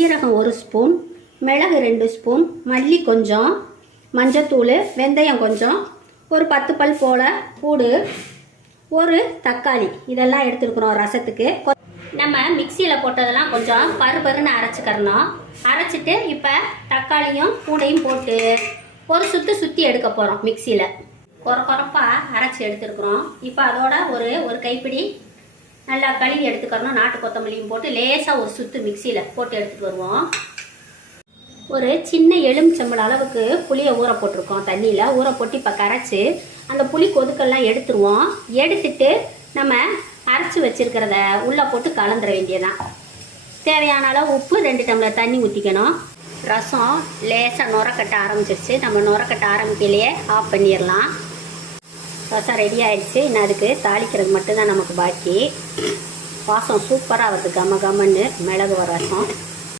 சீரகம் ஒரு ஸ்பூன் மிளகு ரெண்டு ஸ்பூன் மல்லி கொஞ்சம் மஞ்சத்தூள் வெந்தயம் கொஞ்சம் ஒரு பத்து பல் போல் பூடு ஒரு தக்காளி. இதெல்லாம் எடுத்துருக்குறோம் ரசத்துக்கு. நம்ம மிக்சியில் போட்டதெல்லாம் கொஞ்சம் பருபருன்னு அரைச்சிக்கிறணும். அரைச்சிட்டு இப்போ தக்காளியும் பூடையும் போட்டு ஒரு சுற்று சுற்றி எடுக்க போகிறோம் மிக்சியில். குறை குறப்பாக அரைச்சி எடுத்துருக்குறோம். இப்போ அதோட ஒரு ஒரு கைப்பிடி நல்லா கழுவி எடுத்துக்கிறணும். நாட்டு கொத்தமல்லியும் போட்டு லேசாக ஒரு சுற்று மிக்சியில் போட்டு எடுத்துகிட்டு வருவோம். ஒரு சின்ன எலுமிச்சம்பழ அளவுக்கு புளியை ஊற போட்டிருக்கோம் தண்ணியில். ஊற போட்டு இப்போ கரைச்சி அந்த புளி கொதுக்கெல்லாம் எடுத்துருவோம். எடுத்துட்டு நம்ம அரைச்சி வச்சிருக்கிறத உள்ளே போட்டு கலந்துட வேண்டியதான் தேவையான அளவு உப்பு ரெண்டு டம்ளர் தண்ணி ஊற்றிக்கணும் ரசம் லேசாக நுரக்கட்ட ஆரம்பிச்சிருச்சு. நம்ம நுரக்கட்ட ஆரம்பிக்கலையே ஆஃப் பண்ணிடலாம். ரசம் ரெடி ஆயிடுச்சு. இன்னும் அதுக்கு தாளிக்கிறது மட்டும்தான் நமக்கு பாக்கி. வாசம் சூப்பராக வருது. கம கமன்னு மிளகு ரசம்